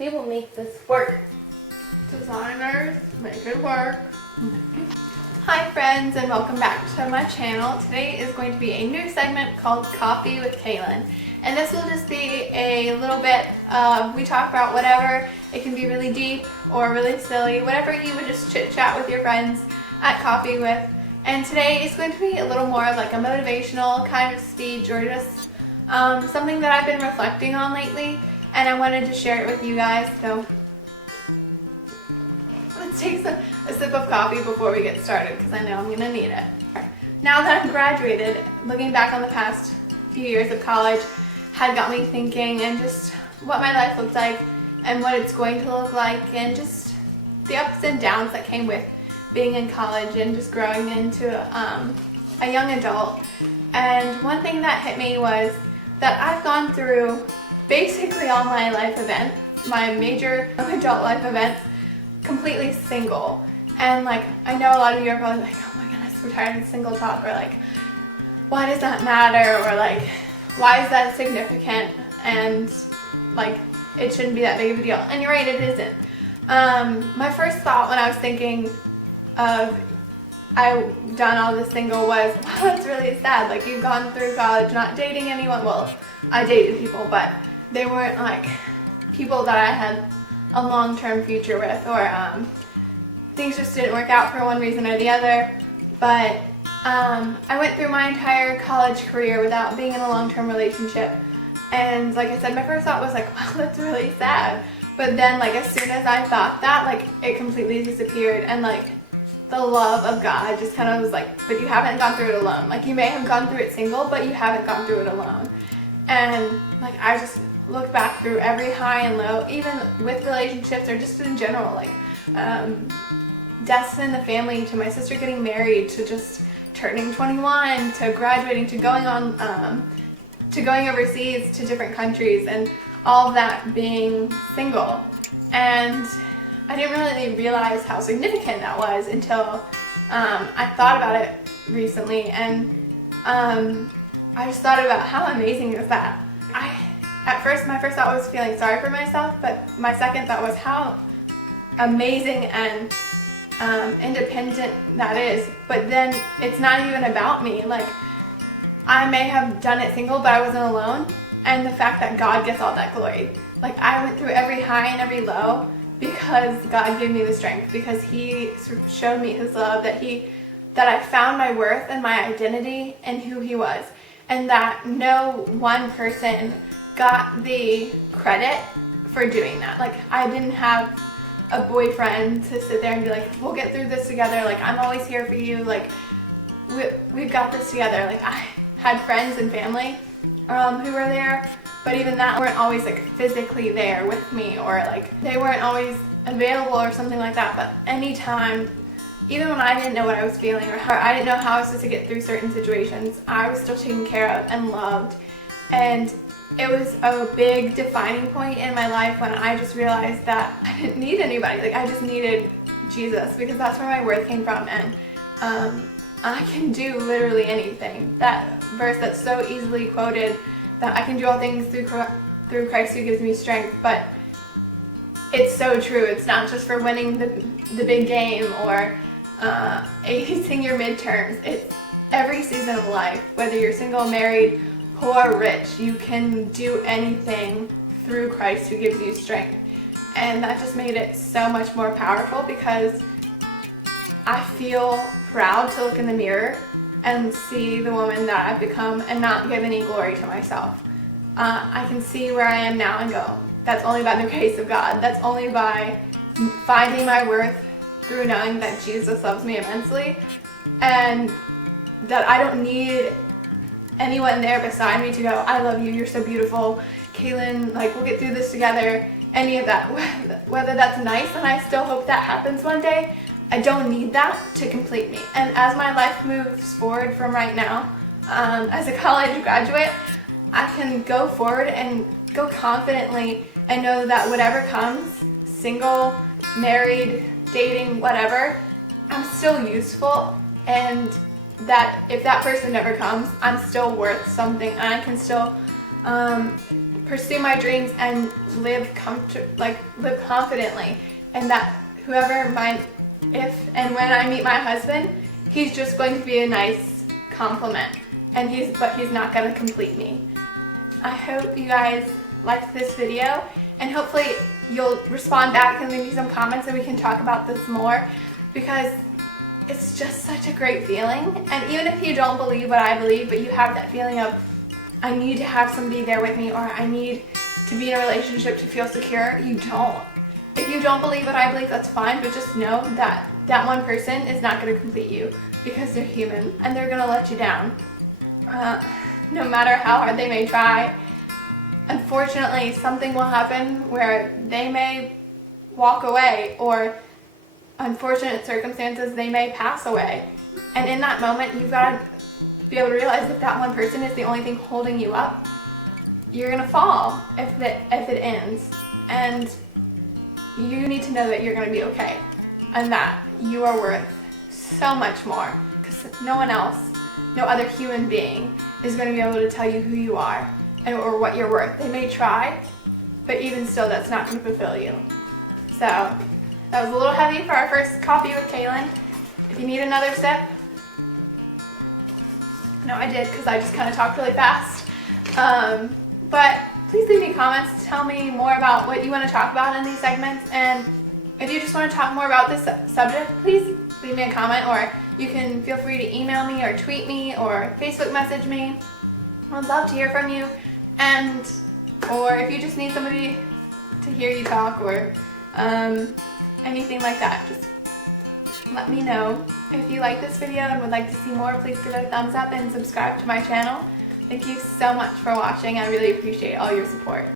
We will make this work. Designers, make it work. Hi friends, and welcome back to my channel. Today is going to be a new segment called Coffee with Kaylyn. And this will just be a little bit of, we talk about whatever. It can be really deep or really silly, whatever you would just chit chat with your friends at coffee with. And today is going to be a little more like a motivational kind of speech, or just something that I've been reflecting on lately. And I wanted to share it with you guys, so let's take a sip of coffee before we get started, because I know I'm going to need it. Now that I'm graduated, looking back on the past few years of college had got me thinking, and just what my life looked like and what it's going to look like, and just the ups and downs that came with being in college and just growing into a young adult. And one thing that hit me was that I've gone through basically all my life events, my major adult life events, completely single. And like, I know a lot of you are probably like, oh my goodness, we're tired of single talk, or like, why does that matter, or like, why is that significant, and like, it shouldn't be that big of a deal. And you're right, it isn't. My first thought when I was thinking of I've done all this single was, wow, that's really sad. Like, you've gone through college not dating anyone. Well, I dated people, but they weren't like people that I had a long-term future with, or things just didn't work out for one reason or the other. But I went through my entire college career without being in a long-term relationship. And like I said, my first thought was like, wow, that's really sad. But then like, as soon as I thought that, like, it completely disappeared, and like, the love of God just kind of was like, but you haven't gone through it alone. Like, you may have gone through it single, but you haven't gone through it alone. And like, I just look back through every high and low, even with relationships or just in general, like deaths in the family, to my sister getting married, to just turning 21, to graduating, to going on, to going overseas to different countries, and all of that being single. And I didn't really realize how significant that was until I thought about it recently, and I just thought about how amazing is that. My first thought was feeling sorry for myself, but my second thought was how amazing and independent that is. But then it's not even about me. Like, I may have done it single, but I wasn't alone, and the fact that God gets all that glory. Like, I went through every high and every low because God gave me the strength, because He showed me His love, that I found my worth and my identity in who He was, and that no one person got the credit for doing that. Like, I didn't have a boyfriend to sit there and be like, we'll get through this together, like, I'm always here for you, like, we've got this together. Like, I had friends and family who were there, but even that weren't always like physically there with me, or like, they weren't always available or something like that. But anytime, even when I didn't know what I was feeling, or I didn't know how I was supposed to get through certain situations, I was still taken care of and loved. And it was a big defining point in my life when I just realized that I didn't need anybody. Like, I just needed Jesus, because that's where my worth came from. And I can do literally anything. That verse that's so easily quoted, that I can do all things through Christ who gives me strength. But it's so true. It's not just for winning the big game or acing your midterms. It's every season of life, whether you're single, married, poor, rich. You can do anything through Christ who gives you strength. And that just made it so much more powerful, because I feel proud to look in the mirror and see the woman that I've become and not give any glory to myself. I can see where I am now and go, that's only by the grace of God. That's only by finding my worth through knowing that Jesus loves me immensely, and that I don't need anyone there beside me to go, I love you, you're so beautiful, Kaylyn, like, we'll get through this together, any of that. Whether that's nice, and I still hope that happens one day, I don't need that to complete me. And as my life moves forward from right now, as a college graduate, I can go forward and go confidently and know that whatever comes, single, married, dating, whatever, I'm still useful, and that if that person never comes, I'm still worth something, and I can still pursue my dreams and live confidently, and that if and when I meet my husband, he's just going to be a nice compliment, but he's not going to complete me. I hope you guys liked this video, and hopefully you'll respond back and leave me some comments and we can talk about this more, because it's just such a great feeling. And even if you don't believe what I believe, but you have that feeling of, I need to have somebody there with me, or I need to be in a relationship to feel secure, you don't. If you don't believe what I believe, that's fine, but just know that that one person is not going to complete you, because they're human and they're going to let you down. No matter how hard they may try, unfortunately something will happen where they may walk away, or unfortunate circumstances, they may pass away. And in that moment, you've got to be able to realize if that one person is the only thing holding you up, you're gonna fall if it ends. And you need to know that you're gonna be okay, and that you are worth so much more, because no one else, no other human being is gonna be able to tell you who you are or what you're worth. They may try, but even still, that's not gonna fulfill you. So that was a little heavy for our first coffee with Kaylyn. If you need another sip, no, I did, because I just kind of talked really fast. But please leave me comments. Tell me more about what you want to talk about in these segments. And if you just want to talk more about this subject, please leave me a comment, or you can feel free to email me or tweet me or Facebook message me. I'd love to hear from you. Or if you just need somebody to hear you talk, or anything like that, just let me know. If you like this video and would like to see more, please give it a thumbs up and subscribe to my channel. Thank you so much for watching. I really appreciate all your support.